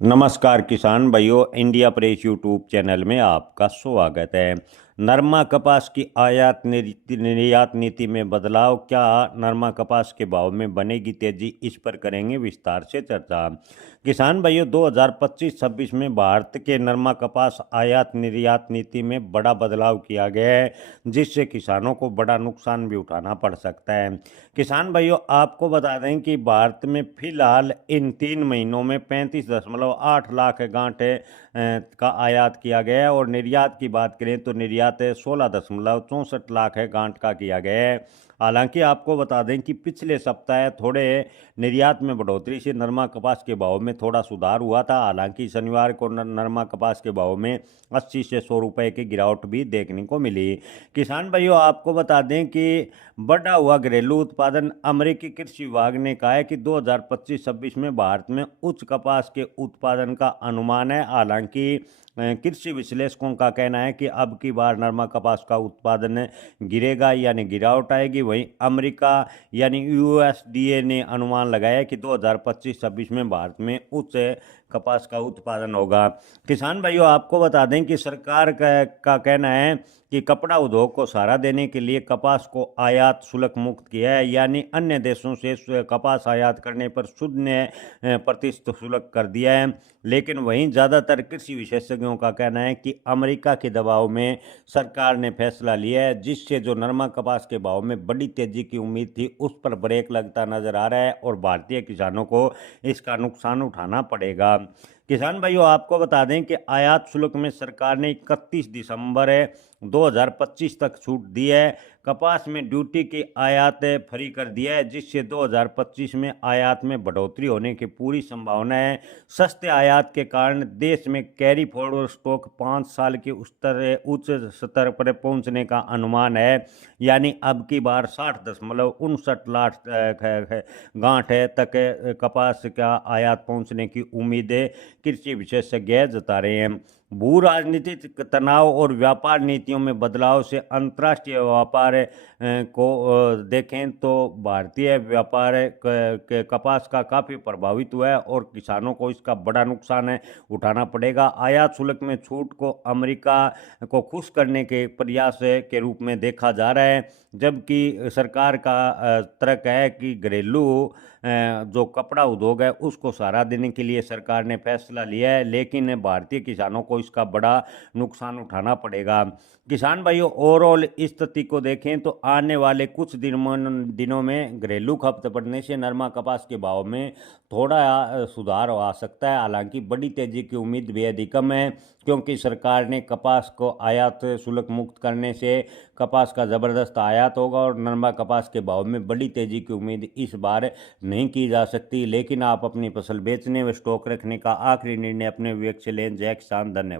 नमस्कार किसान भाइयों, इंडिया प्रेस यूट्यूब चैनल में आपका स्वागत है। नरमा कपास की आयात निर्यात नीति में बदलाव, क्या नरमा कपास के भाव में बनेगी तेजी, इस पर करेंगे विस्तार से चर्चा। किसान भाइयों, 2025-26 में भारत के नरमा कपास आयात निर्यात नीति में बड़ा बदलाव किया गया है, जिससे किसानों को बड़ा नुकसान भी उठाना पड़ सकता है। किसान भाइयों, आपको बता दें कि भारत में फिलहाल इन 3 महीनों में 35.8 लाख गांठे का आयात किया गया है और निर्यात की बात करें तो निर्यात 16.64 लाख गांठ का किया गया है। हालांकि आपको बता दें कि पिछले सप्ताह थोड़े निर्यात में बढ़ोतरी से नरमा कपास के भाव में थोड़ा सुधार हुआ था। हालांकि शनिवार को नरमा कपास के भाव में 80 से 100 रुपए की गिरावट भी देखने को मिली। किसान भाइयों, आपको बता दें कि बढ़ा हुआ घरेलू उत्पादन, अमेरिकी कृषि विभाग ने कहा है कि 2025-26 में भारत में उच्च कपास के उत्पादन का अनुमान है। हालांकि कृषि विश्लेषकों का कहना है कि अब की बार नरमा कपास का उत्पादन गिरेगा, यानी गिरावट आएगी। वहीं अमेरिका यानी यूएसडीए ने अनुमान लगाया कि 2025-26 में भारत में उच्च कपास का उत्पादन होगा। किसान भाइयों, आपको बता दें कि सरकार का कहना है कि कपड़ा उद्योग को सहारा देने के लिए कपास को आयात शुल्क मुक्त किया है, यानी अन्य देशों से कपास आयात करने पर 0% शुल्क कर दिया है। लेकिन वहीं ज़्यादातर कृषि विशेषज्ञों का कहना है कि अमेरिका के दबाव में सरकार ने फैसला लिया है, जिससे जो नरमा कपास के भाव में बड़ी तेजी की उम्मीद थी, उस पर ब्रेक लगता नजर आ रहा है और भारतीय किसानों को इसका नुकसान उठाना पड़ेगा। किसान भाइयों, आपको बता दें कि आयात शुल्क में सरकार ने 31 दिसंबर 2025 तक छूट दी है। कपास में ड्यूटी की आयात फ्री कर दिया है, जिससे 2025 में आयात में बढ़ोतरी होने की पूरी संभावना है। सस्ते आयात के कारण देश में कैरी फॉरवर्ड स्टॉक 5 साल के उच्च स्तर पर पहुंचने का अनुमान है, यानी अब की बार 60.59 लाख गांठ तक कपास का आयात पहुंचने की उम्मीद कृषि विशेषज्ञ जता रहे हैं। भू राजनीतिक तनाव और व्यापार नीतियों में बदलाव से अंतर्राष्ट्रीय व्यापार को देखें तो भारतीय व्यापार कपास का काफ़ी प्रभावित हुआ है और किसानों को इसका बड़ा नुकसान उठाना पड़ेगा। आयात शुल्क में छूट को अमेरिका को खुश करने के प्रयास के रूप में देखा जा रहा है, जबकि सरकार का तर्क है कि घरेलू जो कपड़ा उद्योग है उसको सहारा देने के लिए सरकार ने फैसला लिया है, लेकिन भारतीय किसानों को इसका बड़ा नुकसान उठाना पड़ेगा। किसान भाइयों, ओवरऑल स्थिति को देखें तो आने वाले कुछ दिनों में घरेलू खपत बढ़ने से नरमा कपास के भाव में थोड़ा सुधार आ सकता है। हालांकि बड़ी तेजी की उम्मीद बेहद ही कम है, क्योंकि सरकार ने कपास को आयात शुल्क मुक्त करने से कपास का ज़बरदस्त आयात होगा और नरमा कपास के भाव में बड़ी तेजी की उम्मीद इस बार नहीं की जा सकती। लेकिन आप अपनी फसल बेचने व स्टॉक रखने का आखिरी निर्णय अपने विवेक से लें। जय किसान, धन्यवाद।